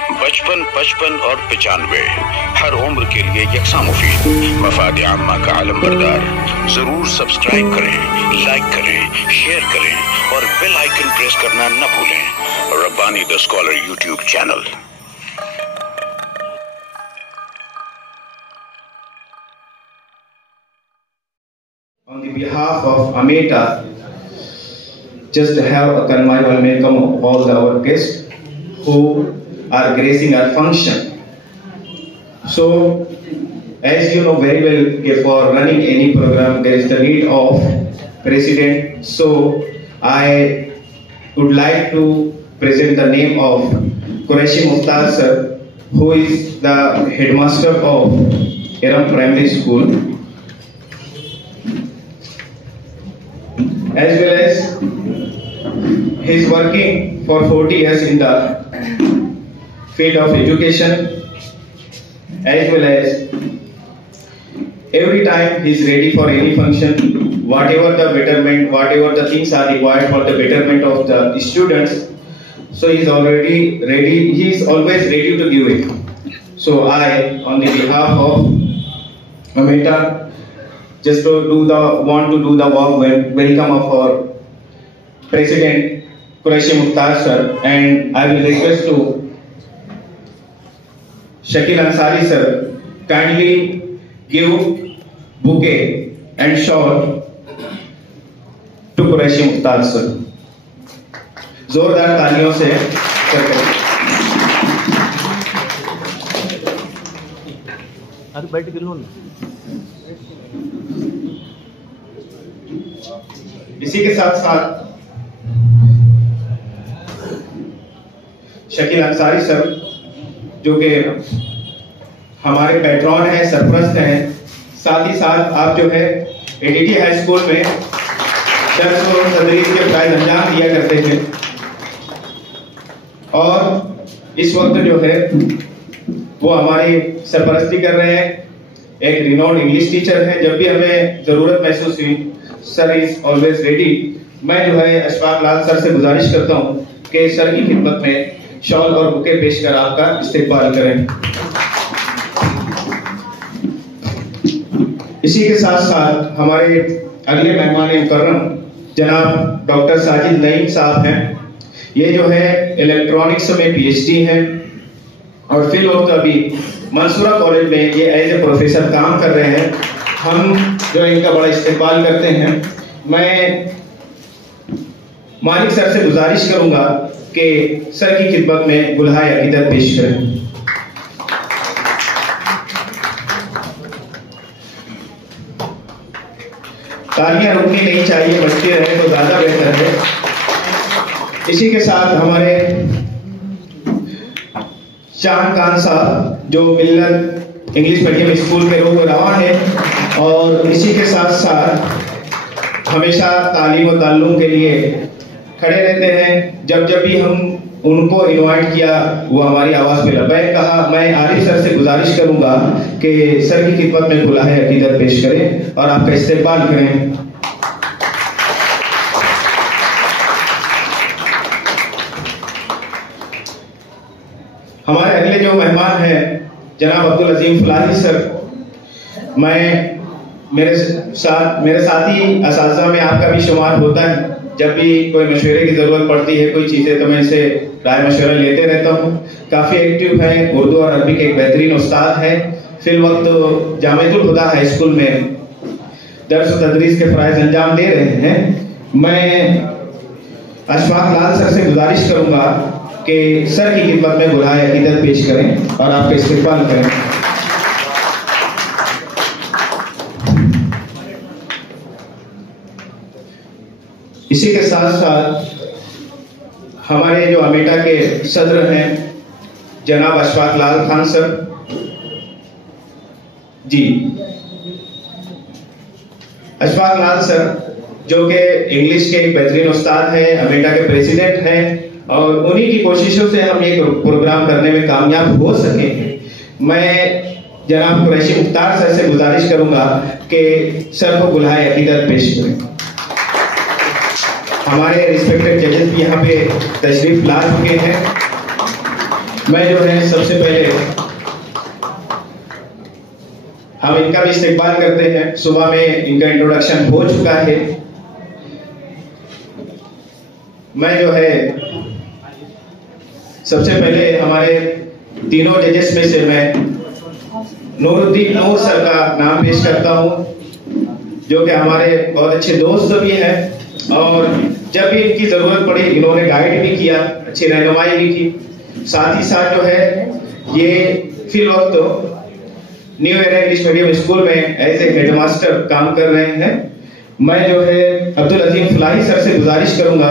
55, 55 और 95 हर उम्र के लिए यकसा मुफीद। मफाद आम्मा का आलम बरदार। जरूर सब्सक्राइब करें, लाइक करें, शेयर करें और बेल आइकन प्रेस करना न भूलें। Rabbani the scholar YouTube channel. On the behalf of Ameta, just to have a convivial welcome of all our guests who are gracing our function. So, as you know very well, for running any program, there is the need of president. So, I would like to present the name of Qureshi Mukhtar sir, who is the headmaster of Iram Primary School, as well as he is working for 40 years in the field of education, as well as every time he is ready for any function, whatever the betterment, whatever the things are required for the betterment of the students, so he is already ready, he is always ready to give it. So I, on the behalf of Ameta, just to want to do the welcome of our President Qureshi Mukhtar sir, and I will request to Shakil Ansari sir kindly give bouquet and shawl to Qureshi Mukhtar sir. जोरदार तालियों से अरे बैठ के लो ना। इसी के साथ साथ शकील अंसारी सर, जो कि हमारे पैट्रॉन हैं, सरपरस्त हैं, साथ ही साथ आप जो है एडीटी हाई स्कूल में दर्स और तदरीस के प्राइज अंजाम दिया करते थे, और इस वक्त जो है वो हमारी सरपरस्ती कर रहे हैं। एक रिनोन्ड इंग्लिश टीचर हैं। जब भी हमें जरूरत महसूस हुई, सर इज ऑलवेज रेडी। मैं जो है अशफाक लाल सर से गुजारिश करता हूं कि सर की खिदमत में शॉल और बुके पेश कर आपका इस्तेकबाल करें। इसी के साथ साथ हमारे अगले मेहमान मुकर्रम जनाब डॉक्टर साजिद नईम साहब हैं। ये जो है इलेक्ट्रॉनिक्स में पीएचडी हैं और फिर वक्त अभी मंसूरा कॉलेज में ये एज ए प्रोफेसर काम कर रहे हैं। हम जो इनका बड़ा इस्तेकबाल करते हैं। मैं मालिक सर से गुजारिश करूंगा कि सर की खिदमत में गुलहाए अकीदत पेश करें। तालियां रुकनी नहीं चाहिए, बचते रहे तो ज्यादा बेहतर है। इसी के साथ हमारे चांद खान साहब, जो मिल्लत इंग्लिश मीडियम स्कूल में रूह रवा है, और इसी के साथ साथ हमेशा तालीम और ताल्लुम के लिए खड़े रहते हैं। जब भी हम उनको इनवाइट किया, वो हमारी आवाज पे लबैक कहा। मैं आरिफ सर से गुजारिश करूंगा कि सर की खिदमत में गुलहाए अकीदत पेश करें और आपका इस्तेकबाल करें। हमारे अगले जो मेहमान हैं जनाब अब्दुल अजीम फलाही सर, मैं मेरे साथी असातिज़ा में आपका भी शुमार होता है। जब भी कोई मशवरे की जरूरत पड़ती है, कोई चीजें, तो मैं इसे राय मशवरा लेते रहता हूँ। काफी एक्टिव है, उर्दू और अरबी के एक बेहतरीन उस्ताद है। फिल वक्त जामिअतुल हुदा हाई स्कूल में दर्स और तदरीस के फराइज अंजाम दे रहे हैं। मैं अशफाक लाल सर से गुजारिश करूंगा कि सर की खिदमत में गुलहाए अकीदत पेश करें और आपका इस्तेकबाल करें। इसी के साथ साथ हमारे जो अमेटा के सदर हैं जनाब अशफाक लाल खान सर जी। अशफाक लाल सर जो कि इंग्लिश के एक बेहतरीन उस्ताद हैं, अमेटा के प्रेसिडेंट हैं, और उन्हीं की कोशिशों से हम ये प्रोग्राम करने में कामयाब हो सके। मैं जनाब कुरैशी मुख्तार सर से गुजारिश करूंगा कि सर को गुलहाए अकीदत पेश करें। हमारे रिस्पेक्टेड जजेस भी यहाँ पे तशरीफ ला चुके हैं। मैं जो है सबसे पहले हम इनका भी इस्तेमाल करते हैं। सुबह में इनका इंट्रोडक्शन हो चुका है। मैं जो है सबसे पहले हमारे तीनों जजेस में से मैं नूरुद्दीन नूर सर का नाम पेश करता हूं, जो कि हमारे बहुत अच्छे दोस्त भी हैं और जब भी इनकी जरूरत पड़ी इन्होंने गाइड भी किया, अच्छी रहनुमाई भी की। साथ ही साथ जो है ये फिल वक्त तो new era English medium school में एज ए हेडमास्टर काम कर रहे हैं। मैं जो है अब्दुल अजीम फलाही सर से गुजारिश करूंगा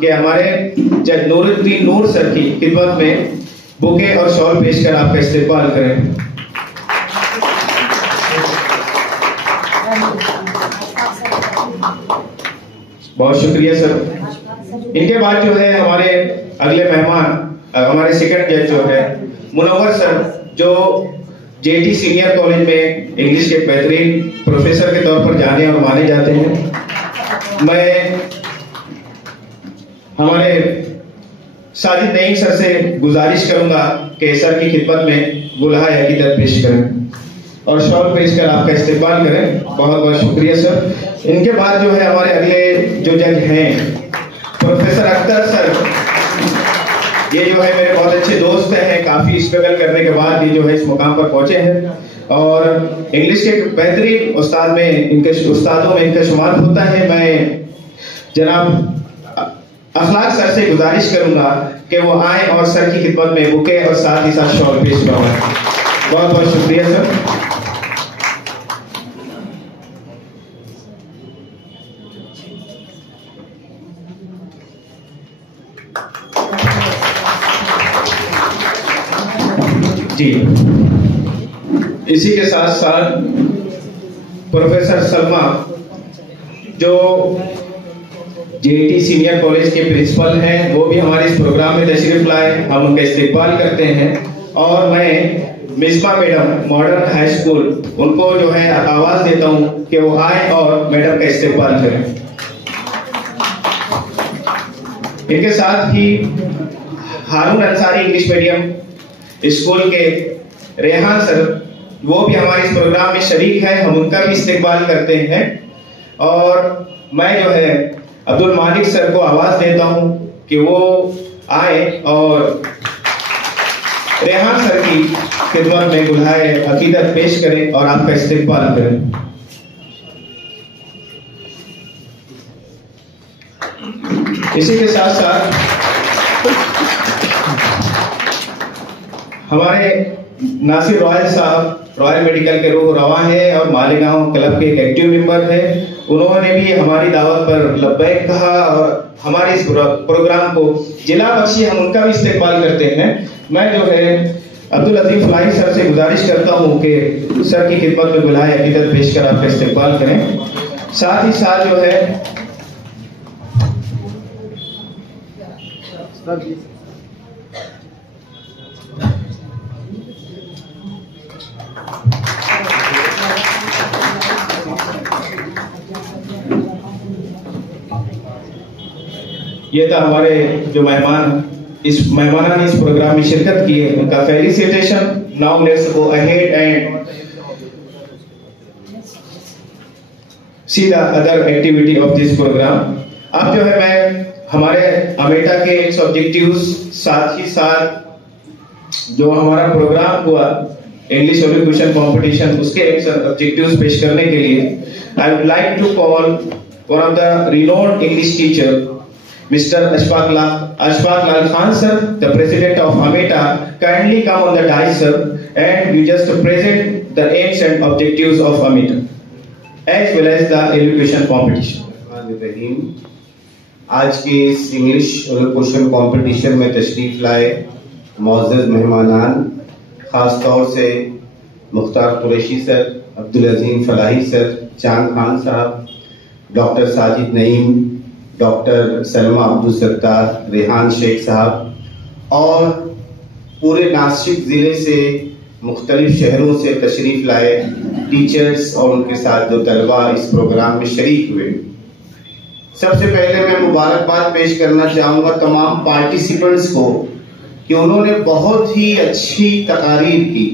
कि हमारे जज नूरुद्दीन नूर सर की खिदमत में बुके और शॉल पेश कर आपका इस्तेमाल करें। बहुत शुक्रिया सर। इनके बाद जो है हमारे अगले मेहमान हमारे सेकंड जज जो है मुनव्वर सर, जो जेटी सीनियर कॉलेज में इंग्लिश के बेहतरीन प्रोफेसर के तौर पर जाने और माने जाते हैं। मैं हमारे साजिद नईम सर से गुजारिश करूंगा कि सर की खिदमत में गुलाह अकीदत पेश करें और शॉल पेश कर आपका इस्तेमाल करें। बहुत बहुत शुक्रिया सर। इनके बाद जो है हमारे अगले जो जज हैं प्रोफेसर अख्तर सर, ये जो है मेरे बहुत अच्छे दोस्त हैं। काफी स्ट्रगल करने के बाद ये जो है इस मुकाम पर पहुंचे हैं और इंग्लिश के बेहतरीन उस्तादों में इनका शुमार होता है। मैं जनाब अखलाक सर से गुजारिश करूंगा कि वो आए और सर की खिदमत में बुके और साथ ही साथ शॉल पेश करवाएं। बहुत बहुत शुक्रिया सर। जी, इसी के साथ साथ प्रोफेसर सलमा, जो जेटी सीनियर कॉलेज के प्रिंसिपल हैं, वो भी हमारे इस प्रोग्राम में तशरीफ लाए। हम उनका इस्तेमाल करते हैं और मैं Misbah madam modern high school, उनको जो है आवाज देता हूं कि वो आए और मैडम का इस्तेमाल करें। इनके साथ ही हारून अंसारी इंग्लिश मीडियम स्कूल के रेहान सर, वो भी हमारे इस प्रोग्राम में शरीक है। हम उनका भी इस्तेमाल करते हैं और मैं जो है अब्दुल मालिक सर को आवाज देता हूं कि वो आए और रेहान सर की खिदमत में गुलाहे अकीदत पेश करें और आपका इस्तेमाल करें। इसी के साथ साथ हमारे नासिर रॉयल साहब रॉयल मेडिकल के रूह रवा है और मालेगांव क्लब के एक एक्टिव मेंबर है। उन्होंने भी हमारी दावत पर लब्बैक कहा और हमारे इस प्रोग्राम को जिला बख्शी हम उनका भी इस्तेमाल करते हैं। मैं जो है अब्दुल अजीम फलाही सर से गुजारिश करता हूं कि सर की खिदमत में बुलाए अकीदत पेश कर आपका इस्तेमाल करें। साथ ही साथ जो है ये था हमारे जो मेहमान इस प्रोग्राम में शिरकत किए, उनका felicitation. Now let's go ahead and see the other activity of this programme. अब जो है मैं हमारे अमेटा के ऑब्जेक्टिव्स, साथ ही साथ जो हमारा प्रोग्राम हुआ इंग्लिश एलोक्यूशन कंपटीशन, उसके ऑब्जेक्टिव्स पेश करने के लिए I would like to call one of the renowned English teacher Mr. Ashfaq Lal Khan sir, the president of AMETA, kindly come on the dais sir, and you just present the aims and objectives of AMETA as well as the elocution competition. आज के इस English elocution competition में तशरीफ लाए मौजूद मेहमानान, खास तौर से मुख्तार कुरैशी सर, अब्दुल अजीम फलाही सर, चांद खान साहब, डॉक्टर साजिद नईम, डॉक्टर सलमा अब्दुल सत्तार, रेहान शेख साहब और पूरे नासिक जिले से मुख्तलिफ शहरों से तशरीफ लाए टीचर्स और उनके साथ जो तलबा इस प्रोग्राम में शरीक हुए। सबसे पहले मैं मुबारकबाद पेश करना चाहूँगा तमाम पार्टिसिपेंट्स को कि उन्होंने बहुत ही अच्छी तकारीर की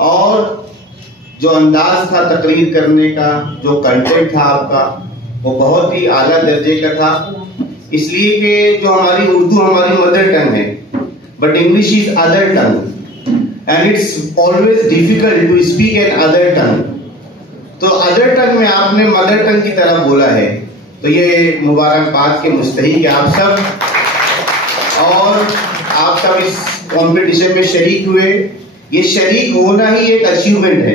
और जो अंदाज था तकरीर करने का, जो कंटेंट था आपका, वो बहुत ही आला दर्जे का था। इसलिए कि जो हमारी उर्दू हमारी मदर टंग है, but English is other tongue and it's always difficult to speak an other tongue. तो अदर टंग में आपने मदर टंग की तरह बोला है, तो ये मुबारकबाद के मुस्तहिक है आप सब। और आप सब इस कंपटीशन में शरीक हुए, ये शरीक होना ही एक अचीवमेंट है।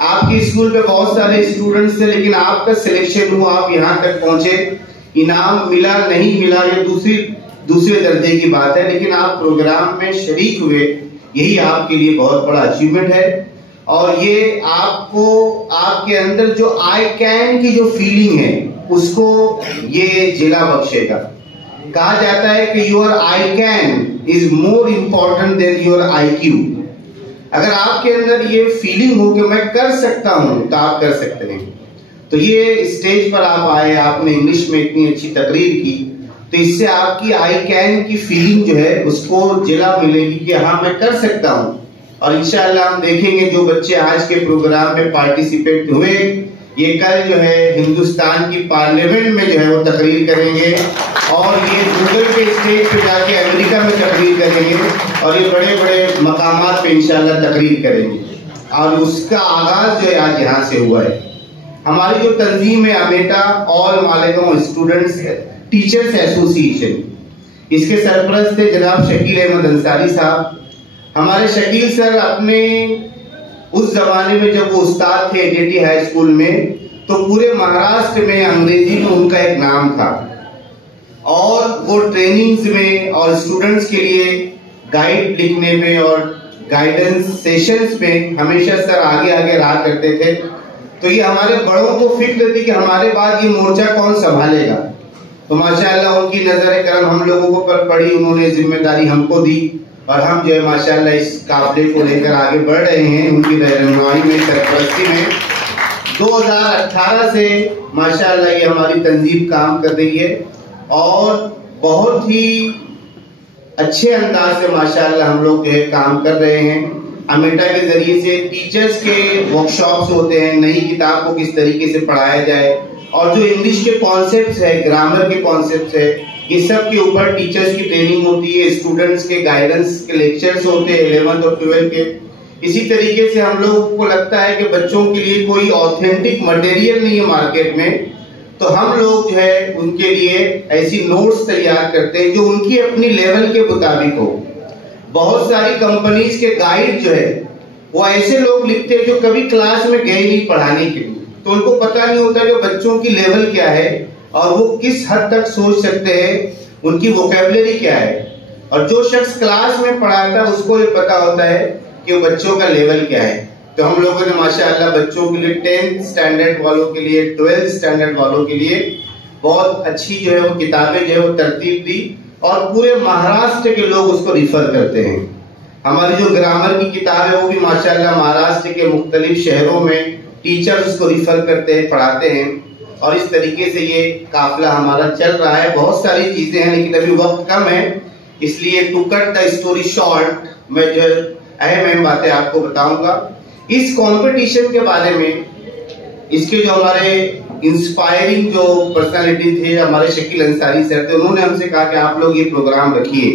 आपके स्कूल पे बहुत सारे स्टूडेंट्स थे, लेकिन आपका सिलेक्शन हुआ, आप यहाँ तक पहुंचे। इनाम मिला नहीं मिला ये दूसरे दर्जे की बात है, लेकिन आप प्रोग्राम में शरीक हुए, यही आपके लिए बहुत बड़ा अचीवमेंट है। और ये आपको आपके अंदर जो आई कैन की जो फीलिंग है उसको ये जिला बख्शेगा। कहा जाता है कि your I can is more important than your IQ। अगर आपके अंदर ये फीलिंग हो कि मैं कर सकता हूं तो आप कर सकते हैं। तो ये स्टेज पर आप आए, आपने इंग्लिश में इतनी अच्छी तकरीर की, तो इससे आपकी आई कैन की फीलिंग जो है उसको जिला मिलेगी कि हाँ मैं कर सकता हूं। और इंशाअल्लाह हम देखेंगे जो बच्चे आज के प्रोग्राम में पार्टिसिपेट हुए, ये कल जो है हिंदुस्तान की पार्लियामेंट में जो है वो तकरीर करेंगे और ये गूगल के स्टेज पे जाके अमेरिका में तकरीर करेंगे और ये बड़े बड़े मकामात पे इंशाअल्लाह तकरीर करेंगे। और उसका आगाज जो है आज यहाँ से हुआ है। हमारी जो तंजीम है अमेटा all Malegaon students teachers association, इसके सरपरस्त थे जनाब शकील अहमद अंसारी साहब। हमारे शकील सर अपने उस जमाने में जब वो उस्ताद थे AJT हाई स्कूल में, तो पूरे महाराष्ट्र में अंग्रेजी में उनका एक नाम था और वो ट्रेनिंग्स में और स्टूडेंट्स के लिए गाइड लिखने में और गाइडेंस सेशंस में हमेशा सर आगे आगे रहा करते थे। तो ये हमारे बड़ों को फिक्र थी कि हमारे बाद ये मोर्चा कौन संभालेगा। तो माशाअल्लाह उनकी नजर करम हम लोगों को पर पड़ी, उन्होंने जिम्मेदारी हमको दी और हम जो है माशाअल्लाह इस काफले को लेकर आगे बढ़ रहे हैं उनकी रहनुमाई में, सरपरस्ती में। 2018 से माशाअल्लाह ये हमारी तंजीम काम कर रही है और बहुत ही अच्छे अंदाज से माशाअल्लाह हम लोग जो है काम कर रहे हैं। अमेटा के जरिए से टीचर्स के वर्कशॉप्स होते हैं, नई किताब को किस तरीके से पढ़ाया जाए और जो इंग्लिश के कॉन्सेप्ट्स है, ग्रामर के कॉन्सेप्ट्स है, ये सब के ऊपर टीचर्स की ट्रेनिंग होती है, स्टूडेंट्स के गाइडेंस के लेक्चर्स होते हैं 11th और 12th के। इसी तरीके से हम लोग को लगता है कि बच्चों के लिए कोई ऑथेंटिक मटेरियल नहीं है मार्केट में, तो हम लोग जो है उनके लिए ऐसी नोट्स तैयार करते हैं जो उनकी अपनी लेवल के मुताबिक हो। बहुत सारी कंपनीज के गाइड जो है वो ऐसे लोग लिखते हैं जो कभी क्लास में गए नहीं पढ़ाने के लिए, तो उनको पता नहीं होता कि बच्चों की लेवल क्या है और वो किस हद तक सोच सकते हैं, उनकी वोकैबुलरी क्या है। और जो शख्स क्लास में पढ़ाता है उसको ये पता होता है कि वो बच्चों का लेवल क्या है। तो हम लोगों ने माशाअल्लाह बच्चों के लिए 10th स्टैंडर्ड वालों के लिए, 12th स्टैंडर्ड वालों के लिए बहुत अच्छी जो है वो किताबें जो है वो तरतीब दी और पूरे महाराष्ट्र के लोग उसको रिफर करते हैं। हमारी जो ग्रामर की किताब है वो भी माशाअल्लाह महाराष्ट्र के मुख्तलिफ शहरों में टीचर्स उसको रिफर करते हैं, पढ़ाते हैं और इस तरीके से ये काफिला हमारा चल रहा है। बहुत सारी चीजें हैं लेकिन अभी वक्त कम है, इसलिए to cut the story short मैं जो अहम बातें आपको बताऊंगा इस कंपटीशन के बारे में। इसके जो हमारे इंस्पायरिंग जो पर्सनालिटी थे हमारे शकील अंसारी सर थे, उन्होंने हमसे कहा कि आप लोग ये प्रोग्राम रखिए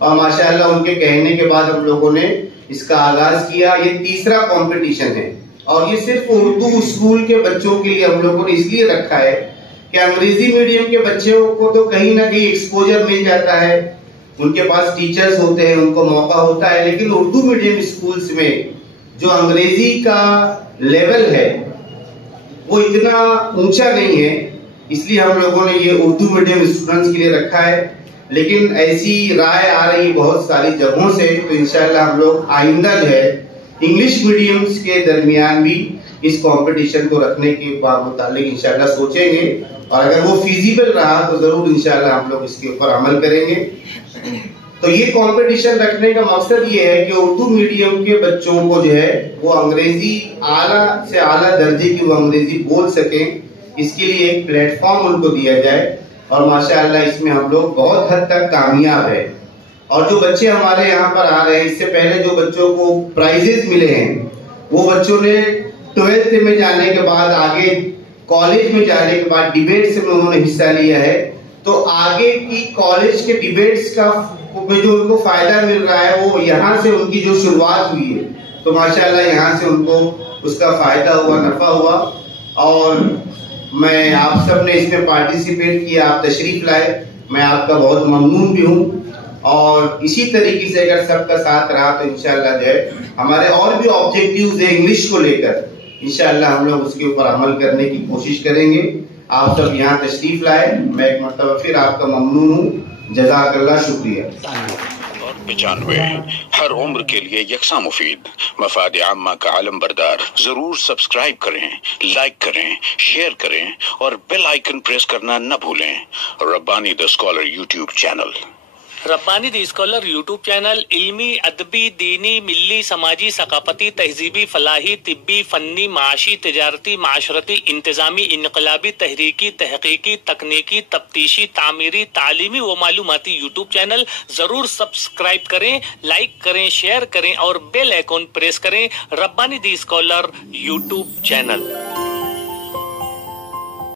और माशाअल्लाह उनके कहने के बाद हम लोगों ने इसका आगाज किया। ये तीसरा कंपटीशन है और ये सिर्फ उर्दू स्कूल के बच्चों के लिए हम लोगों ने इसलिए रखा है कि अंग्रेजी मीडियम के बच्चों को तो कहीं ना कहीं एक्सपोजर मिल जाता है, उनके पास टीचर्स होते हैं, उनको मौका होता है, लेकिन उर्दू मीडियम स्कूल्स में जो अंग्रेजी का लेवल है वो इतना ऊंचा नहीं है, इसलिए हम लोगों ने ये उर्दू मीडियम स्टूडेंट्स के लिए रखा है। लेकिन ऐसी राय आ रही बहुत सारी जगहों से, तो इंशाल्लाह हम लोग आइंदा जो है इंग्लिश मीडियम्स के दरमियान भी इस कंपटीशन को रखने के मुतालिक इंशाल्लाह सोचेंगे और अगर वो फिजिबल रहा तो जरूर इंशाल्लाह हम लोग इसके ऊपर अमल करेंगे। तो ये कंपटीशन रखने का मकसद ये है कि उर्दू मीडियम के बच्चों को जो है वो अंग्रेजी आला से आला दर्जे की वो अंग्रेजी बोल सकें, इसके लिए एक प्लेटफॉर्म उनको दिया जाए और माशाअल्लाह इसमें हम लोग बहुत हद तक कामयाब है। और जो बच्चे हमारे यहाँ पर आ रहे हैं, इससे पहले जो बच्चों को प्राइजेस मिले हैं वो बच्चों ने 12th में जाने के बाद आगे कॉलेज में जाने के बाद डिबेट्स में उन्होंने हिस्सा लिया है। तो आगे की कॉलेज के डिबेट्स का में जो उनको फायदा मिल रहा है वो यहाँ से उनकी जो शुरुआत हुई है, तो माशाल्लाह यहाँ से उनको उसका फायदा हुआ, नफा हुआ। और मैं आप सब ने इसमें पार्टिसिपेट किया, आप तशरीफ लाए, मैं आपका बहुत ममनून भी हूँ। और इसी तरीके से अगर सबका साथ रहा तो इंशाल्लाह जो है हमारे और भी ऑब्जेक्टिव्स है इंग्लिश को लेकर, इंशाल्लाह हम लोग उसके ऊपर अमल करने की कोशिश करेंगे। आप सब यहाँ तशरीफ लाए, मैं एक मरतबा फिर आपका ममनून हूँ। जज़ाकल्लाह, शुक्रिया। और 95 हर उम्र के लिए यकसा मुफीद, मफाद आम्मा का आलम बरदार। जरूर सब्सक्राइब करें, लाइक करें, शेयर करें और बेल आइकन प्रेस करना न भूलें। Rabbani the scholar YouTube channel. Rabbani the scholar YouTube channel इल्मी, अदबी, दीनी, मिल्ली, समाजी, सकाफती, तहजीबी, फलाही, तिब्बी, फन्नी, माशी, तिजारती, माशरती, इंतजामी, इनकलाबी, तहरीकी, तहकीकी, तकनीकी, तफ्तीशी, तामीरी, तालीमी व मालूमाती यूट्यूब चैनल जरूर सब्सक्राइब करें, लाइक करें, शेयर करें और बेल आइकॉन प्रेस करें। Rabbani the scholar YouTube channel.